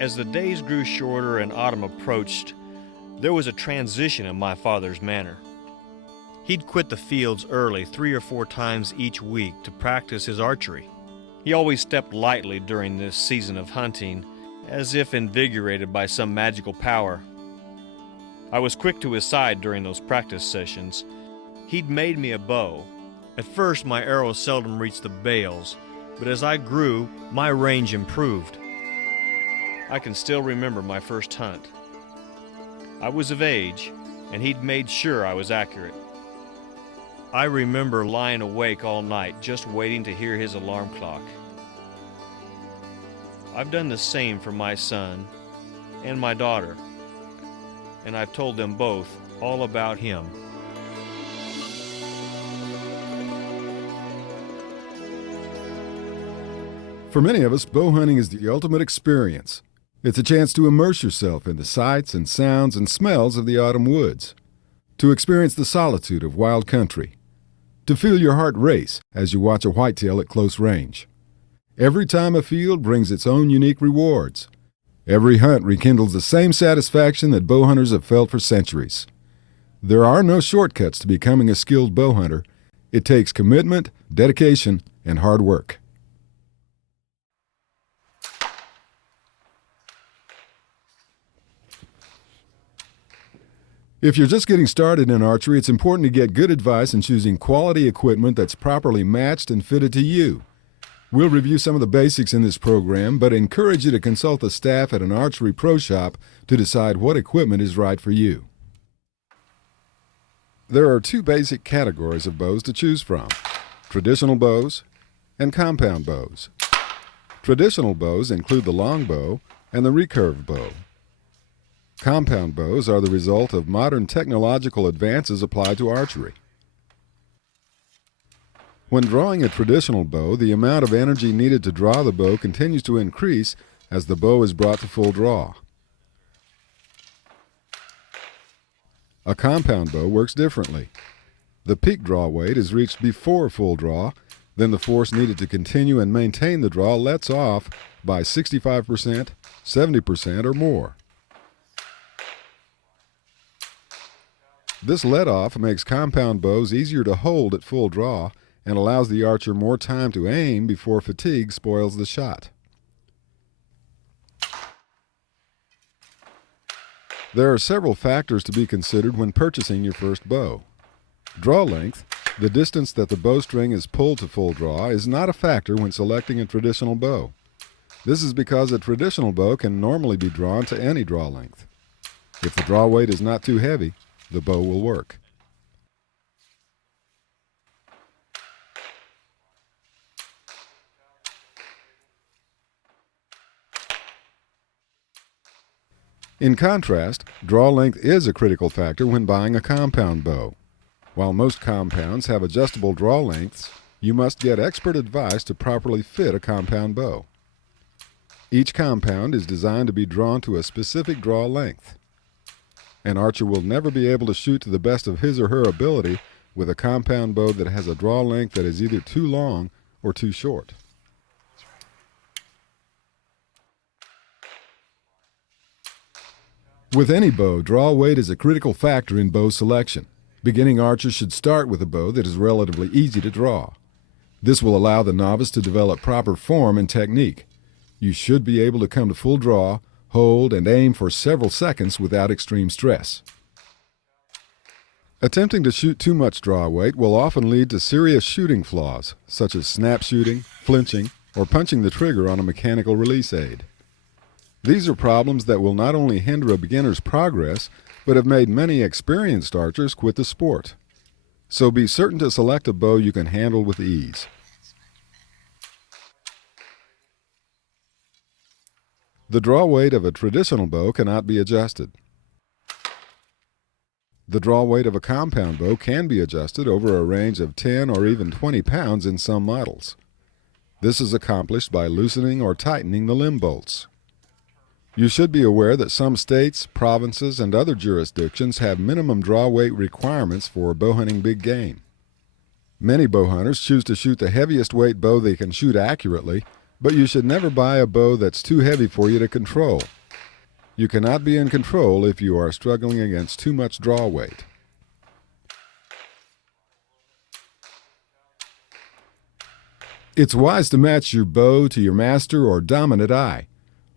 As the days grew shorter and autumn approached, there was a transition in my father's manner. He'd quit the fields early 3 or 4 times each week to practice his archery. He always stepped lightly during this season of hunting, as if invigorated by some magical power. I was quick to his side during those practice sessions. He'd made me a bow. At first, my arrows seldom reached the bales, but as I grew, my range improved. I can still remember my first hunt. I was of age, and he'd made sure I was accurate. I remember lying awake all night just waiting to hear his alarm clock. I've done the same for my son and my daughter, and I've told them both all about him. For many of us, bow hunting is the ultimate experience. It's a chance to immerse yourself in the sights and sounds and smells of the autumn woods, to experience the solitude of wild country, to feel your heart race as you watch a whitetail at close range. Every time a field brings its own unique rewards. Every hunt rekindles the same satisfaction that bow hunters have felt for centuries. There are no shortcuts to becoming a skilled bow hunter. It takes commitment, dedication, and hard work. If you're just getting started in archery, it's important to get good advice in choosing quality equipment that's properly matched and fitted to you. We'll review some of the basics in this program, but encourage you to consult the staff at an archery pro shop to decide what equipment is right for you. There are 2 basic categories of bows to choose from: traditional bows and compound bows. Traditional bows include the longbow and the recurve bow. Compound bows are the result of modern technological advances applied to archery. When drawing a traditional bow, the amount of energy needed to draw the bow continues to increase as the bow is brought to full draw. A compound bow works differently. The peak draw weight is reached before full draw, then the force needed to continue and maintain the draw lets off by 65%, 70%, or more. This let-off makes compound bows easier to hold at full draw and allows the archer more time to aim before fatigue spoils the shot. There are several factors to be considered when purchasing your first bow. Draw length, the distance that the bowstring is pulled to full draw, is not a factor when selecting a traditional bow. This is because a traditional bow can normally be drawn to any draw length. If the draw weight is not too heavy, the bow will work. In contrast, draw length is a critical factor when buying a compound bow. While most compounds have adjustable draw lengths, you must get expert advice to properly fit a compound bow. Each compound is designed to be drawn to a specific draw length. An archer will never be able to shoot to the best of his or her ability with a compound bow that has a draw length that is either too long or too short. With any bow, draw weight is a critical factor in bow selection. Beginning archers should start with a bow that is relatively easy to draw. This will allow the novice to develop proper form and technique. You should be able to come to full draw, hold, and aim for several seconds without extreme stress. Attempting to shoot too much draw weight will often lead to serious shooting flaws, such as snap shooting, flinching, or punching the trigger on a mechanical release aid. These are problems that will not only hinder a beginner's progress, but have made many experienced archers quit the sport. So be certain to select a bow you can handle with ease. The draw weight of a traditional bow cannot be adjusted. The draw weight of a compound bow can be adjusted over a range of 10 or even 20 pounds in some models. This is accomplished by loosening or tightening the limb bolts. You should be aware that some states, provinces, and other jurisdictions have minimum draw weight requirements for bow hunting big game. Many bow hunters choose to shoot the heaviest weight bow they can shoot accurately, But you should never buy a bow that's too heavy for you to control. You cannot be in control if you are struggling against too much draw weight. It's wise to match your bow to your master or dominant eye.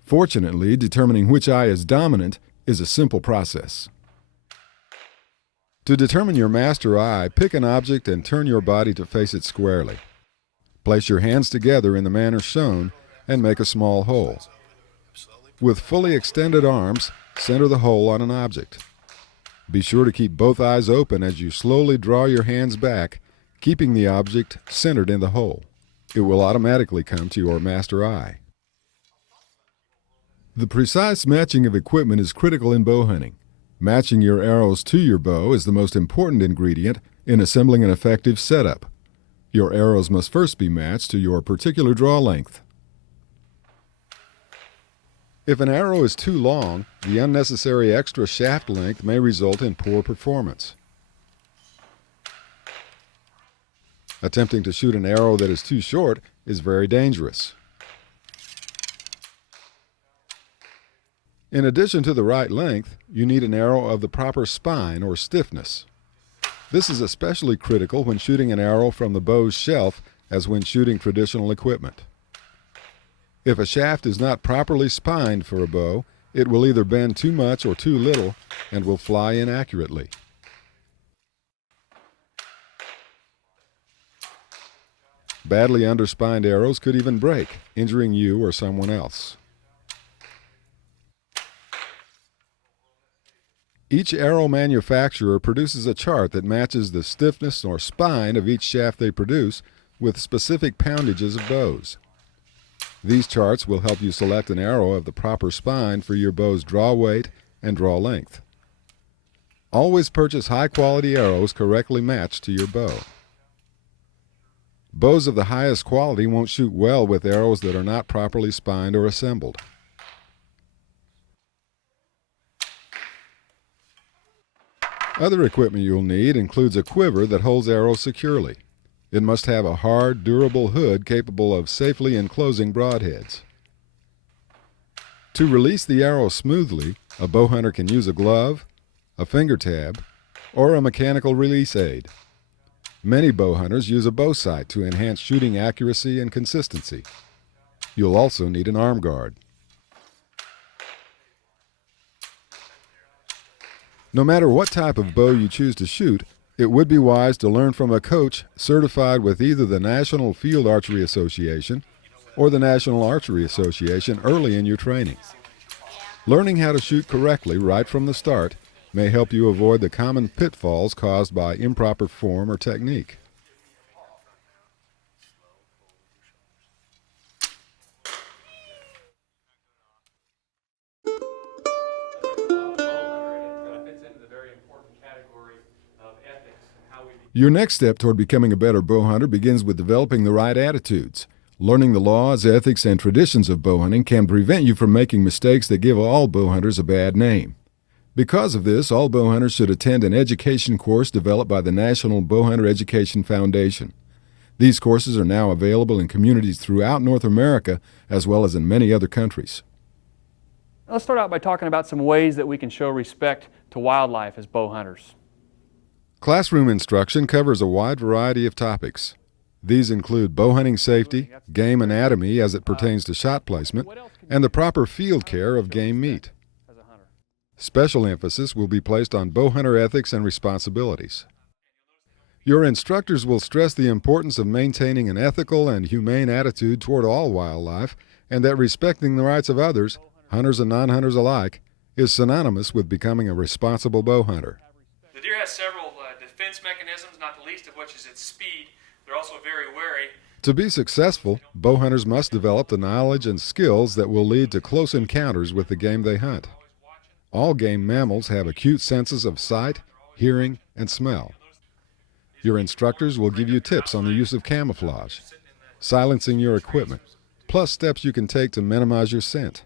Fortunately, determining which eye is dominant is a simple process. To determine your master eye, pick an object and turn your body to face it squarely. Place your hands together in the manner shown and make a small hole. With fully extended arms, center the hole on an object. Be sure to keep both eyes open as you slowly draw your hands back, keeping the object centered in the hole. It will automatically come to your master eye. The precise matching of equipment is critical in bow hunting. Matching your arrows to your bow is the most important ingredient in assembling an effective setup. Your arrows must first be matched to your particular draw length. If an arrow is too long, the unnecessary extra shaft length may result in poor performance. Attempting to shoot an arrow that is too short is very dangerous. In addition to the right length, you need an arrow of the proper spine or stiffness. This is especially critical when shooting an arrow from the bow's shelf as when shooting traditional equipment. If a shaft is not properly spined for a bow, it will either bend too much or too little and will fly inaccurately. Badly underspined arrows could even break, injuring you or someone else. Each arrow manufacturer produces a chart that matches the stiffness or spine of each shaft they produce with specific poundages of bows. These charts will help you select an arrow of the proper spine for your bow's draw weight and draw length. Always purchase high-quality arrows correctly matched to your bow. Bows of the highest quality won't shoot well with arrows that are not properly spined or assembled. Other equipment you'll need includes a quiver that holds arrows securely. It must have a hard, durable hood capable of safely enclosing broadheads. To release the arrow smoothly, a bow hunter can use a glove, a finger tab, or a mechanical release aid. Many bow hunters use a bow sight to enhance shooting accuracy and consistency. You'll also need an arm guard. No matter what type of bow you choose to shoot, it would be wise to learn from a coach certified with either the National Field Archery Association or the National Archery Association early in your training. Learning how to shoot correctly right from the start may help you avoid the common pitfalls caused by improper form or technique. Your next step toward becoming a better bow hunter begins with developing the right attitudes. Learning the laws, ethics, and traditions of bow hunting can prevent you from making mistakes that give all bow hunters a bad name. Because of this, all bow hunters should attend an education course developed by the National Bowhunter Education Foundation. These courses are now available in communities throughout North America as well as in many other countries. Let's start out by talking about some ways that we can show respect to wildlife as bow hunters. Classroom instruction covers a wide variety of topics. These include bow hunting safety, game anatomy as it pertains to shot placement, and the proper field care of game meat. Special emphasis will be placed on bow hunter ethics and responsibilities. Your instructors will stress the importance of maintaining an ethical and humane attitude toward all wildlife, and that respecting the rights of others, hunters and non-hunters alike, is synonymous with becoming a responsible bow hunter. The deer has several defense mechanisms, not the least of which is its speed. They're also very wary. To be successful, bow hunters must develop the knowledge and skills that will lead to close encounters with the game they hunt. All game mammals have acute senses of sight, hearing, and smell. Your instructors will give you tips on the use of camouflage, silencing your equipment, plus steps you can take to minimize your scent.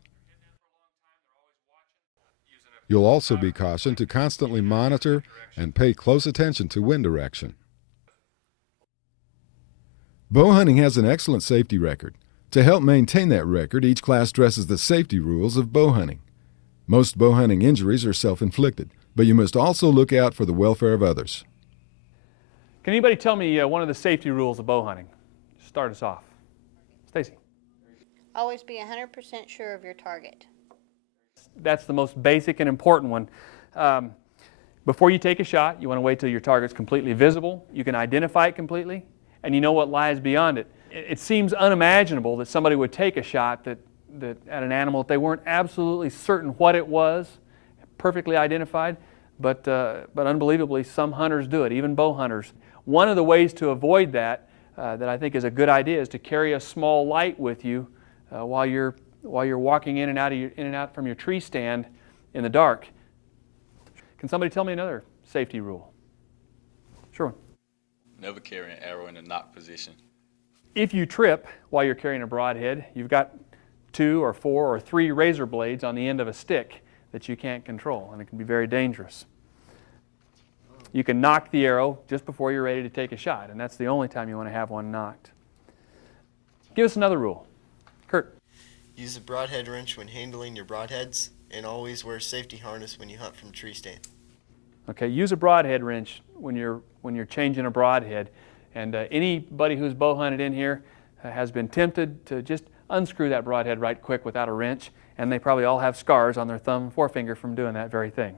You'll also be cautioned to constantly monitor and pay close attention to wind direction. Bow hunting has an excellent safety record. To help maintain that record, each class stresses the safety rules of bow hunting. Most bow hunting injuries are self-inflicted, but you must also look out for the welfare of others. Can anybody tell me one of the safety rules of bow hunting? Start us off. Stacy. Always be 100% sure of your target. That's the most basic and important one. Before you take a shot, you want to wait till your target's completely visible, you can identify it completely, and you know what lies beyond it. It seems unimaginable that somebody would take a shot at an animal if they weren't absolutely certain what it was, perfectly identified, but unbelievably some hunters do it, even bow hunters. One of the ways to avoid that that I think is a good idea is to carry a small light with you while you're walking in and out from your tree stand in the dark. Can somebody tell me another safety rule? Sure. Never carry an arrow in a knock position. If you trip while you're carrying a broadhead, you've got 2 or 4 or 3 razor blades on the end of a stick that you can't control, and it can be very dangerous. You can knock the arrow just before you're ready to take a shot, and that's the only time you want to have one knocked. Give us another rule. Kurt. Use a broadhead wrench when handling your broadheads, and always wear a safety harness when you hunt from tree stand. Okay, use a broadhead wrench when you're changing a broadhead. And anybody who's bow hunted in here has been tempted to just unscrew that broadhead right quick without a wrench, and they probably all have scars on their thumb and forefinger from doing that very thing.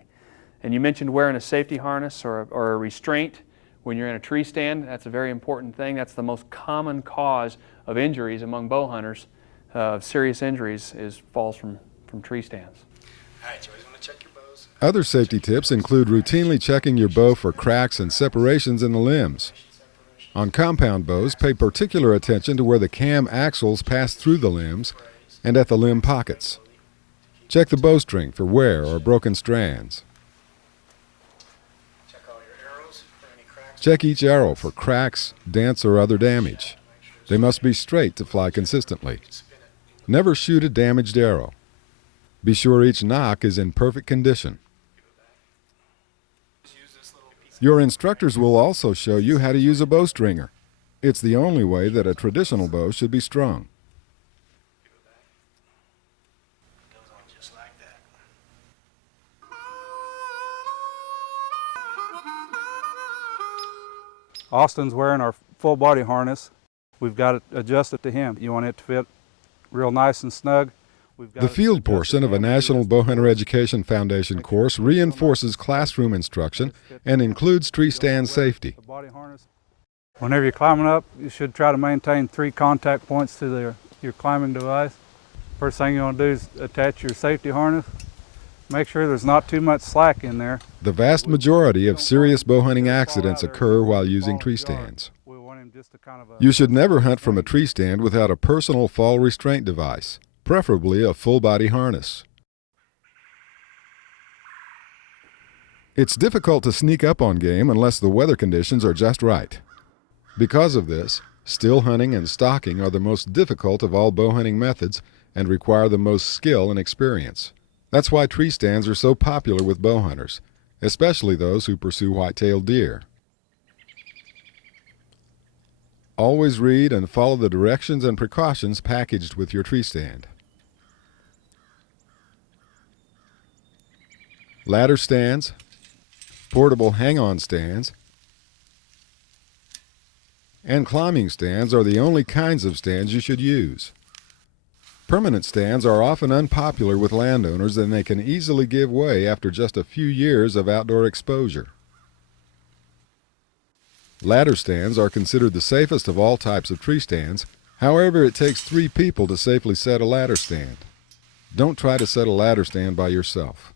And you mentioned wearing a safety harness or a restraint when you're in a tree stand. That's a very important thing. That's the most common cause of injuries among bow hunters, of serious injuries, is falls from tree stands. All right, you always want to check your bows. Other safety tips include routinely checking your bow for cracks and separations in the limbs. On compound bows, pay particular attention to where the cam axles pass through the limbs and at the limb pockets. Check the bowstring for wear or broken strands. Check all your arrows for any cracks. Check each arrow for cracks, dents, or other damage. They must be straight to fly consistently. Never shoot a damaged arrow. Be sure each nock is in perfect condition. Your instructors will also show you how to use a bowstringer. It's the only way that a traditional bow should be strung. Goes on just like that. Austin's wearing our full body harness. We've got it adjusted to him. You want it to fit real nice and snug. The field portion of a National Bowhunter Education Foundation course reinforces classroom instruction and includes tree stand safety. Whenever you're climbing up, you should try to maintain 3 contact points to your climbing device. First thing you want to do is attach your safety harness. Make sure there's not too much slack in there. The vast majority of serious bowhunting accidents occur while using tree stands. You should never hunt from a tree stand without a personal fall restraint device, preferably a full-body harness. It's difficult to sneak up on game unless the weather conditions are just right. Because of this, still hunting and stalking are the most difficult of all bow hunting methods and require the most skill and experience. That's why tree stands are so popular with bow hunters, especially those who pursue white-tailed deer. Always read and follow the directions and precautions packaged with your tree stand. Ladder stands, portable hang-on stands, and climbing stands are the only kinds of stands you should use. Permanent stands are often unpopular with landowners, and they can easily give way after just a few years of outdoor exposure. Ladder stands are considered the safest of all types of tree stands. However, it takes 3 people to safely set a ladder stand. Don't try to set a ladder stand by yourself.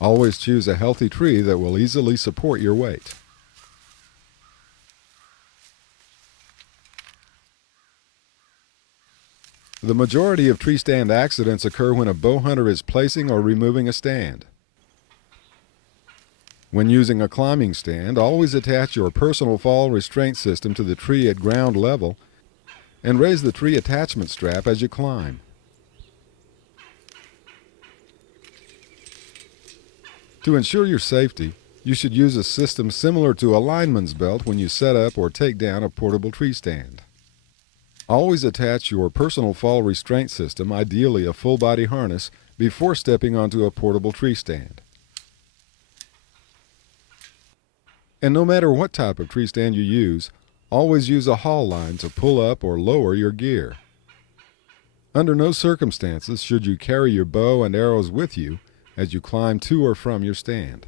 Always choose a healthy tree that will easily support your weight. The majority of tree stand accidents occur when a bow hunter is placing or removing a stand. When using a climbing stand, always attach your personal fall restraint system to the tree at ground level and raise the tree attachment strap as you climb. To ensure your safety, you should use a system similar to a lineman's belt when you set up or take down a portable tree stand. Always attach your personal fall restraint system, ideally a full-body harness, before stepping onto a portable tree stand. And no matter what type of tree stand you use, always use a haul line to pull up or lower your gear. Under no circumstances should you carry your bow and arrows with you as you climb to or from your stand.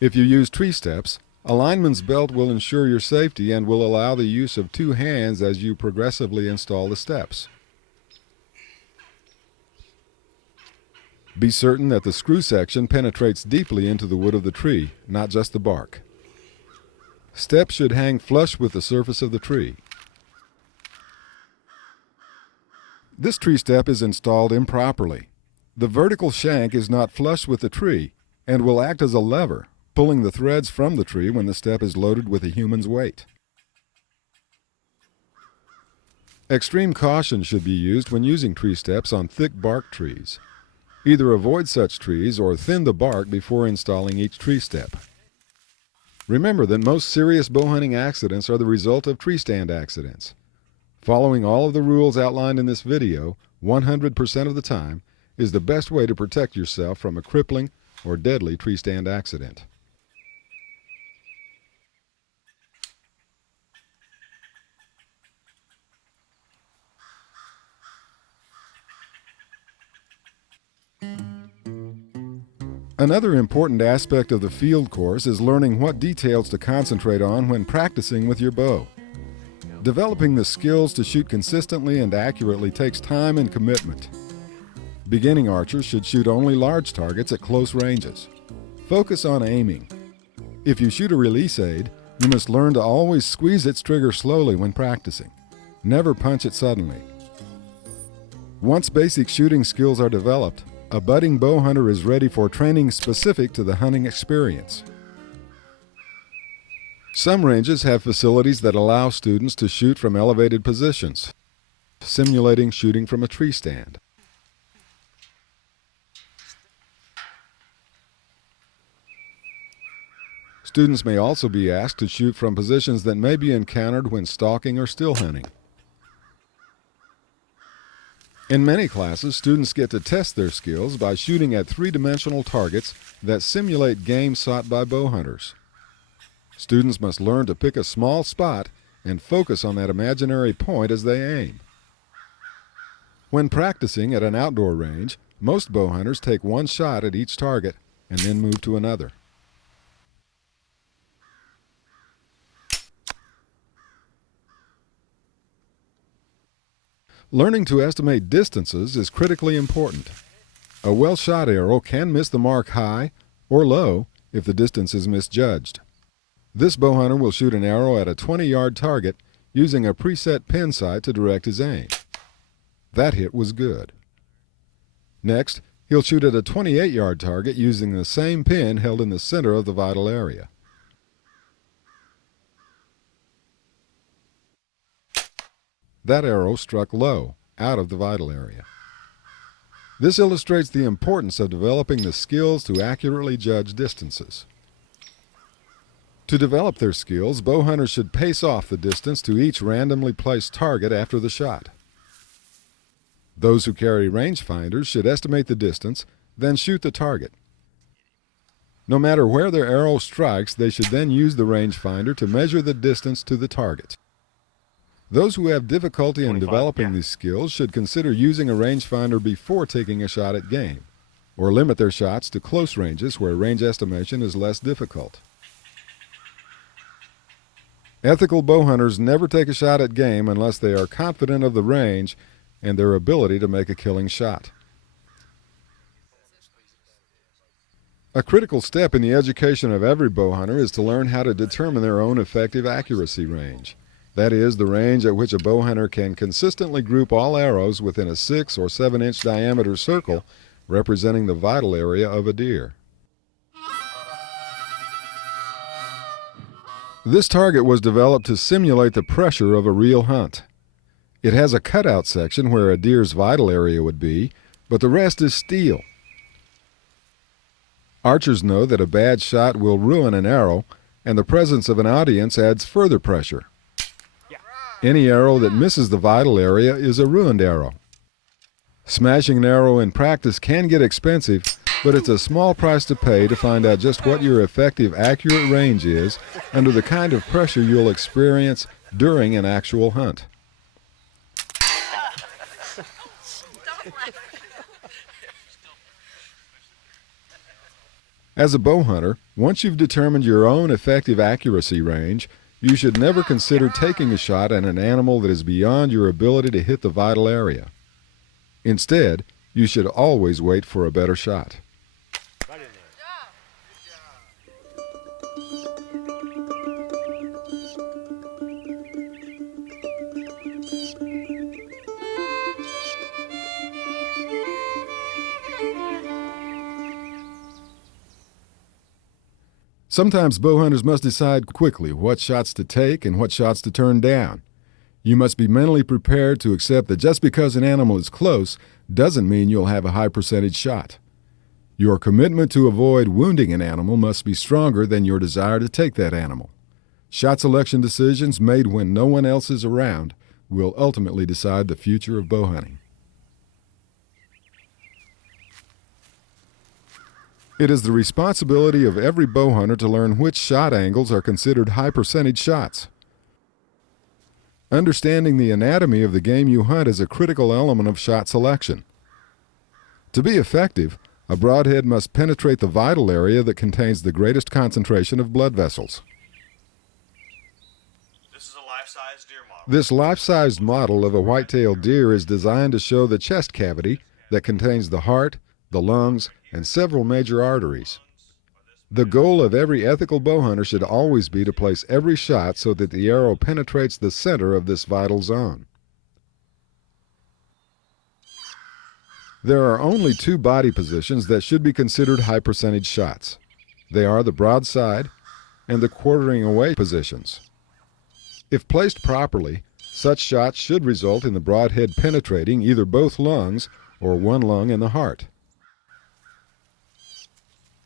If you use tree steps, a lineman's belt will ensure your safety and will allow the use of 2 hands as you progressively install the steps. Be certain that the screw section penetrates deeply into the wood of the tree, not just the bark. Steps should hang flush with the surface of the tree. This tree step is installed improperly. The vertical shank is not flush with the tree and will act as a lever, pulling the threads from the tree when the step is loaded with a human's weight. Extreme caution should be used when using tree steps on thick bark trees. Either avoid such trees or thin the bark before installing each tree step. Remember that most serious bow hunting accidents are the result of tree stand accidents. Following all of the rules outlined in this video 100% of the time is the best way to protect yourself from a crippling or deadly tree stand accident. Another important aspect of the field course is learning what details to concentrate on when practicing with your bow. Developing the skills to shoot consistently and accurately takes time and commitment. Beginning archers should shoot only large targets at close ranges. Focus on aiming. If you shoot a release aid, you must learn to always squeeze its trigger slowly when practicing. Never punch it suddenly. Once basic shooting skills are developed, a budding bow hunter is ready for training specific to the hunting experience. Some ranges have facilities that allow students to shoot from elevated positions, simulating shooting from a tree stand. Students may also be asked to shoot from positions that may be encountered when stalking or still hunting. In many classes, students get to test their skills by shooting at 3-dimensional targets that simulate game sought by bow hunters. Students must learn to pick a small spot and focus on that imaginary point as they aim. When practicing at an outdoor range, most bow hunters take one shot at each target and then move to another. Learning to estimate distances is critically important. A well-shot arrow can miss the mark high or low if the distance is misjudged. This bow hunter will shoot an arrow at a 20-yard target using a preset pin sight to direct his aim. That hit was good. Next, he'll shoot at a 28-yard target using the same pin held in the center of the vital area. That arrow struck low, out of the vital area. This illustrates the importance of developing the skills to accurately judge distances. To develop their skills, bow hunters should pace off the distance to each randomly placed target after the shot. Those who carry rangefinders should estimate the distance, then shoot the target. No matter where their arrow strikes, they should then use the rangefinder to measure the distance to the target. Those who have difficulty in developing these skills should consider using a rangefinder before taking a shot at game, or limit their shots to close ranges where range estimation is less difficult. Ethical bow hunters never take a shot at game unless they are confident of the range and their ability to make a killing shot. A critical step in the education of every bow hunter is to learn how to determine their own effective accuracy range. That is, the range at which a bow hunter can consistently group all arrows within a 6 or 7 inch diameter circle representing the vital area of a deer. This target was developed to simulate the pressure of a real hunt. It has a cutout section where a deer's vital area would be, but the rest is steel. Archers know that a bad shot will ruin an arrow, and the presence of an audience adds further pressure. Any arrow that misses the vital area is a ruined arrow. Smashing an arrow in practice can get expensive, but it's a small price to pay to find out just what your effective, accurate range is under the kind of pressure you'll experience during an actual hunt. As a bow hunter, once you've determined your own effective accuracy range, you should never consider taking a shot at an animal that is beyond your ability to hit the vital area. Instead, you should always wait for a better shot. Sometimes bow hunters must decide quickly what shots to take and what shots to turn down. You must be mentally prepared to accept that just because an animal is close doesn't mean you'll have a high percentage shot. Your commitment to avoid wounding an animal must be stronger than your desire to take that animal. Shot selection decisions made when no one else is around will ultimately decide the future of bow hunting. It is the responsibility of every bow hunter to learn which shot angles are considered high percentage shots. Understanding the anatomy of the game you hunt is a critical element of shot selection. To be effective, a broadhead must penetrate the vital area that contains the greatest concentration of blood vessels. This is a life-size deer model. This life-sized model of a white-tailed deer is designed to show the chest cavity that contains the heart, the lungs, and several major arteries. The goal of every ethical bow hunter should always be to place every shot so that the arrow penetrates the center of this vital zone. There are only two body positions that should be considered high percentage shots. They are the broadside and the quartering away positions. If placed properly, such shots should result in the broadhead penetrating either both lungs or one lung and the heart.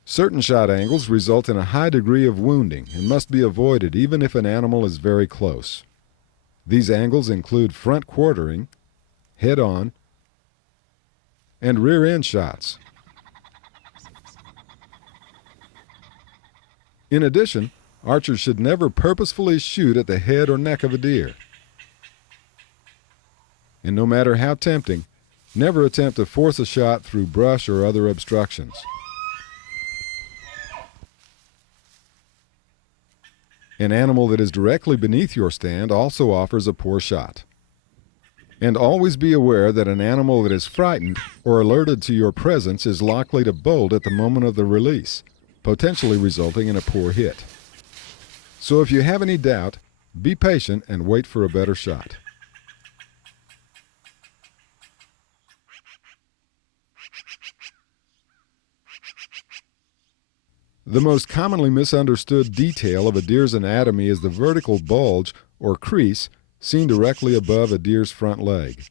Certain shot angles result in a high degree of wounding and must be avoided even if an animal is very close. These angles include front quartering, head-on, and rear-end shots. In addition, archers should never purposefully shoot at the head or neck of a deer. And no matter how tempting, never attempt to force a shot through brush or other obstructions. An animal that is directly beneath your stand also offers a poor shot. And always be aware that an animal that is frightened or alerted to your presence is likely to bolt at the moment of the release, potentially resulting in a poor hit. So if you have any doubt, be patient and wait for a better shot. The most commonly misunderstood detail of a deer's anatomy is the vertical bulge or crease seen directly above a deer's front leg.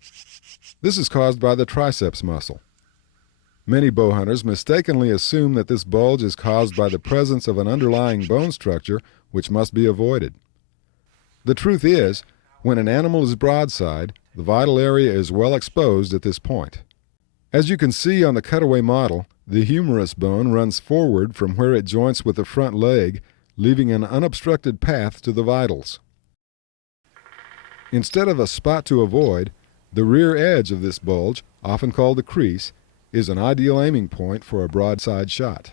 This is caused by the triceps muscle. Many bow hunters mistakenly assume that this bulge is caused by the presence of an underlying bone structure which must be avoided. The truth is, when an animal is broadside, the vital area is well exposed at this point. As you can see on the cutaway model, the humerus bone runs forward from where it joints with the front leg, leaving an unobstructed path to the vitals. Instead of a spot to avoid, the rear edge of this bulge, often called the crease, is an ideal aiming point for a broadside shot.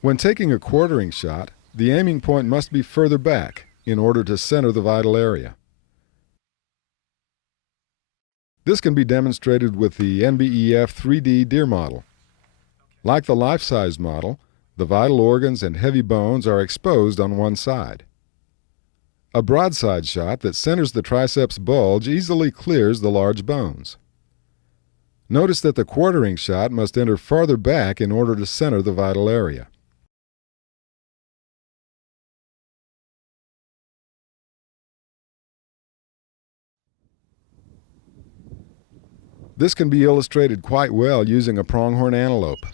When taking a quartering shot, the aiming point must be further back in order to center the vital area. This can be demonstrated with the NBEF 3D deer model. Like the life-size model, the vital organs and heavy bones are exposed on one side. A broadside shot that centers the triceps bulge easily clears the large bones. Notice that the quartering shot must enter farther back in order to center the vital area. This can be illustrated quite well using a pronghorn antelope.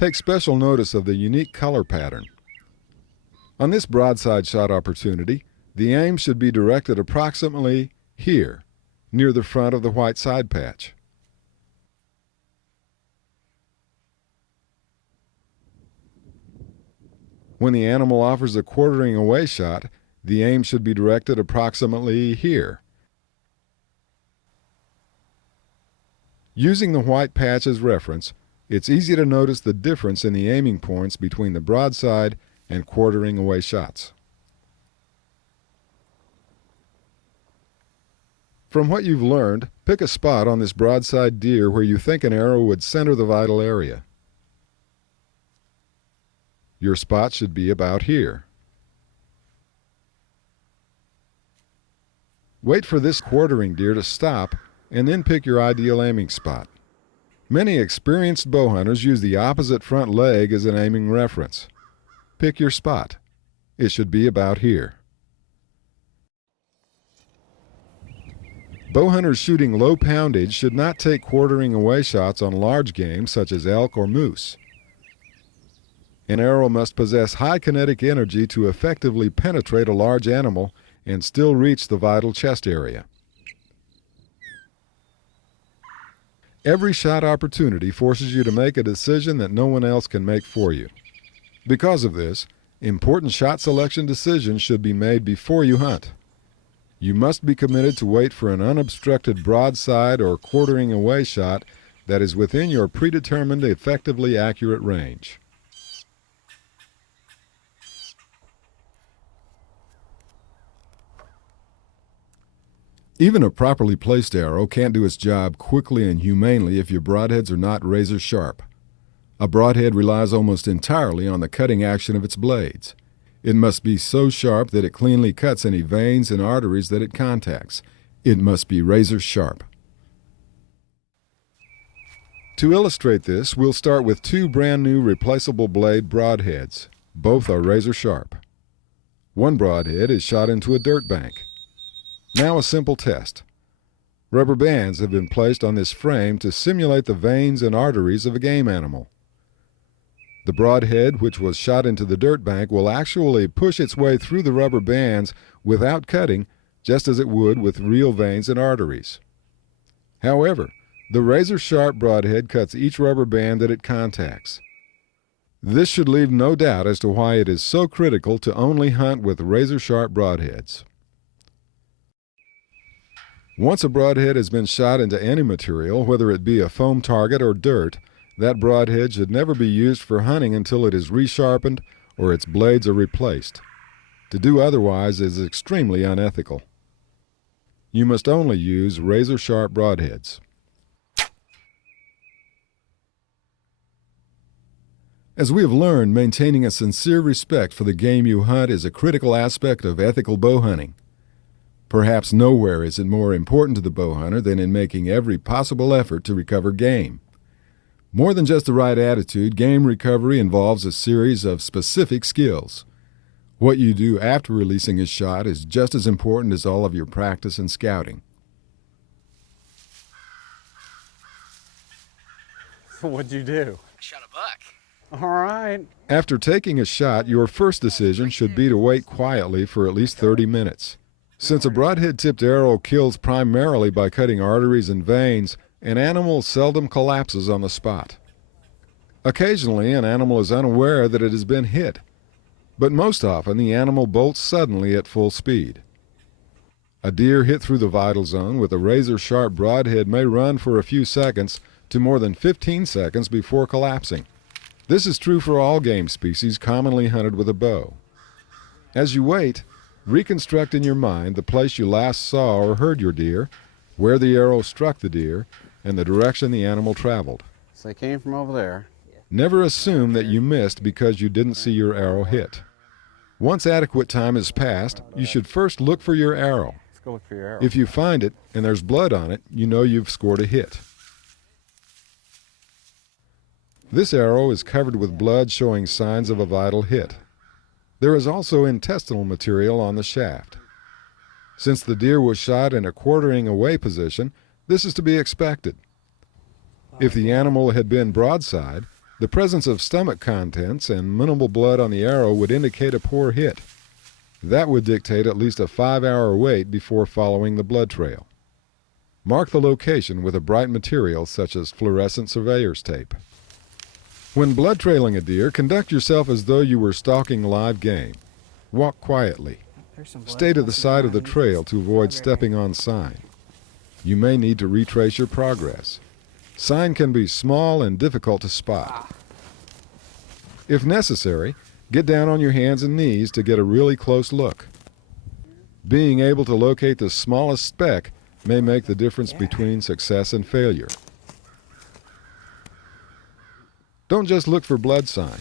Take special notice of the unique color pattern. On this broadside shot opportunity, the aim should be directed approximately here, near the front of the white side patch. When the animal offers a quartering away shot, the aim should be directed approximately here. Using the white patch as reference, it's easy to notice the difference in the aiming points between the broadside and quartering away shots. From what you've learned, pick a spot on this broadside deer where you think an arrow would center the vital area. Your spot should be about here. Wait for this quartering deer to stop and then pick your ideal aiming spot. Many experienced bow hunters use the opposite front leg as an aiming reference. Pick your spot. It should be about here. Bow hunters shooting low poundage should not take quartering away shots on large game such as elk or moose. An arrow must possess high kinetic energy to effectively penetrate a large animal and still reach the vital chest area. Every shot opportunity forces you to make a decision that no one else can make for you. Because of this, important shot selection decisions should be made before you hunt. You must be committed to wait for an unobstructed broadside or quartering away shot that is within your predetermined effectively accurate range. Even a properly placed arrow can't do its job quickly and humanely if your broadheads are not razor sharp. A broadhead relies almost entirely on the cutting action of its blades. It must be so sharp that it cleanly cuts any veins and arteries that it contacts. It must be razor sharp. To illustrate this, we'll start with two brand new replaceable blade broadheads. Both are razor sharp. One broadhead is shot into a dirt bank. Now a simple test. Rubber bands have been placed on this frame to simulate the veins and arteries of a game animal. The broadhead, which was shot into the dirt bank, will actually push its way through the rubber bands without cutting, just as it would with real veins and arteries. However, the razor-sharp broadhead cuts each rubber band that it contacts. This should leave no doubt as to why it is so critical to only hunt with razor-sharp broadheads. Once a broadhead has been shot into any material, whether it be a foam target or dirt, that broadhead should never be used for hunting until it is resharpened or its blades are replaced. To do otherwise is extremely unethical. You must only use razor-sharp broadheads. As we have learned, maintaining a sincere respect for the game you hunt is a critical aspect of ethical bow hunting. Perhaps nowhere is it more important to the bow hunter than in making every possible effort to recover game. More than just the right attitude, game recovery involves a series of specific skills. What you do after releasing a shot is just as important as all of your practice and scouting. What'd you do? Shot a buck. All right. After taking a shot, your first decision should be to wait quietly for at least 30 minutes. Since a broadhead-tipped arrow kills primarily by cutting arteries and veins, an animal seldom collapses on the spot. Occasionally, an animal is unaware that it has been hit, but most often the animal bolts suddenly at full speed. A deer hit through the vital zone with a razor-sharp broadhead may run for a few seconds to more than 15 seconds before collapsing. This is true for all game species commonly hunted with a bow. As you wait, reconstruct in your mind the place you last saw or heard your deer, where the arrow struck the deer, and the direction the animal traveled. So they came from over there. Never assume that you missed because you didn't see your arrow hit. Once adequate time has passed, you should first look for your arrow. Let's go look for your arrow. If you find it and there's blood on it, you know you've scored a hit. This arrow is covered with blood showing signs of a vital hit. There is also intestinal material on the shaft. Since the deer was shot in a quartering away position, this is to be expected. If the animal had been broadside, The presence of stomach contents and minimal blood on the arrow would indicate a poor hit. That would dictate at least a 5-hour wait before following the blood trail. Mark the location with a bright material such as fluorescent surveyor's tape. When blood trailing a deer, conduct yourself as though you were stalking live game. Walk quietly. Stay to the side of the trail to avoid stepping on sign. You may need to retrace your progress. Sign can be small and difficult to spot. If necessary, get down on your hands and knees to get a really close look. Being able to locate the smallest speck may make the difference between success and failure. Don't just look for blood sign.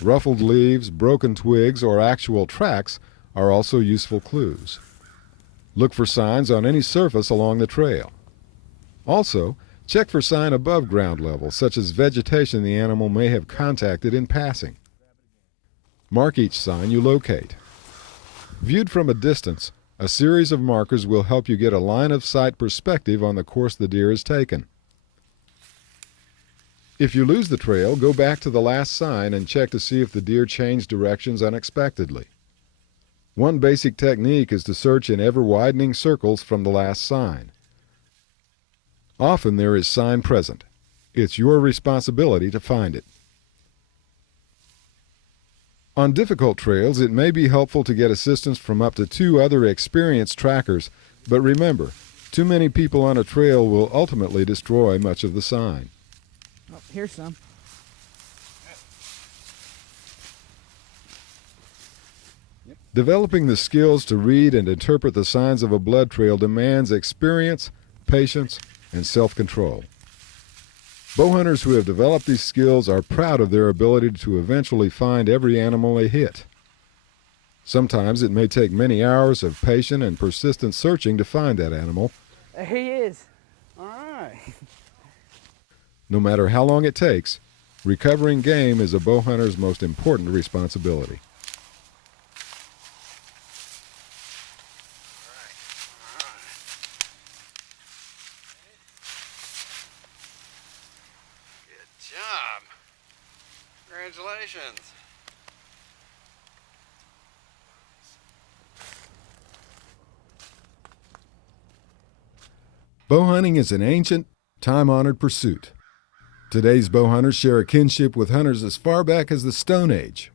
Ruffled leaves, broken twigs, or actual tracks are also useful clues. Look for signs on any surface along the trail. Also, check for sign above ground level, such as vegetation the animal may have contacted in passing. Mark each sign you locate. Viewed from a distance, a series of markers will help you get a line of sight perspective on the course the deer has taken. If you lose the trail, go back to the last sign and check to see if the deer changed directions unexpectedly. One basic technique is to search in ever-widening circles from the last sign. Often there is sign present. It's your responsibility to find it. On difficult trails, it may be helpful to get assistance from up to 2 other experienced trackers, but remember, too many people on a trail will ultimately destroy much of the sign. Oh, here's some. Developing the skills to read and interpret the signs of a blood trail demands experience, patience, and self-control. Bowhunters who have developed these skills are proud of their ability to eventually find every animal they hit. Sometimes it may take many hours of patient and persistent searching to find that animal. There he is. All right. No matter how long it takes, recovering game is a bowhunter's most important responsibility. Good job. Congratulations. Bowhunting is an ancient, time-honored pursuit. Today's bowhunters share a kinship with hunters as far back as the Stone Age.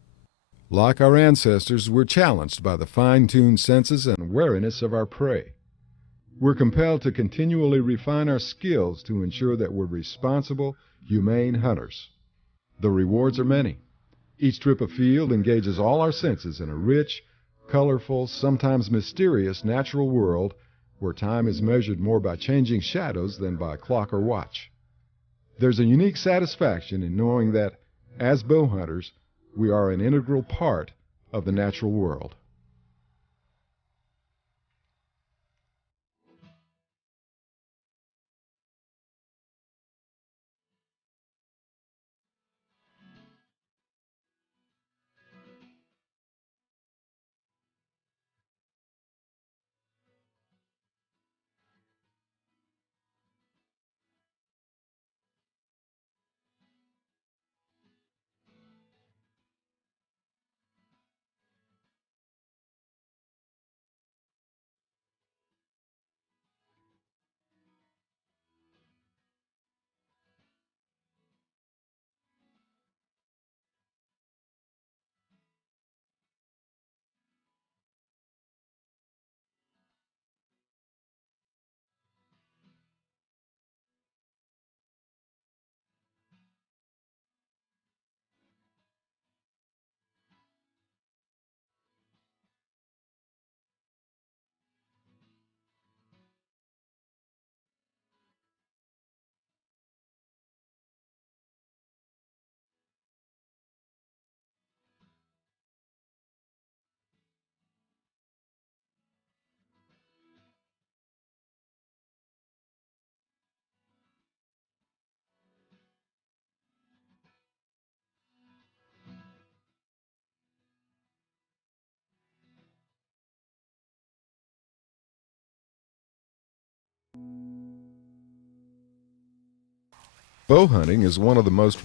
Like our ancestors, we're challenged by the fine-tuned senses and wariness of our prey. We're compelled to continually refine our skills to ensure that we're responsible, humane hunters. The rewards are many. Each trip afield engages all our senses in a rich, colorful, sometimes mysterious natural world where time is measured more by changing shadows than by clock or watch. There's a unique satisfaction in knowing that, as bowhunters, we are an integral part of the natural world. Bowhunting is one of the most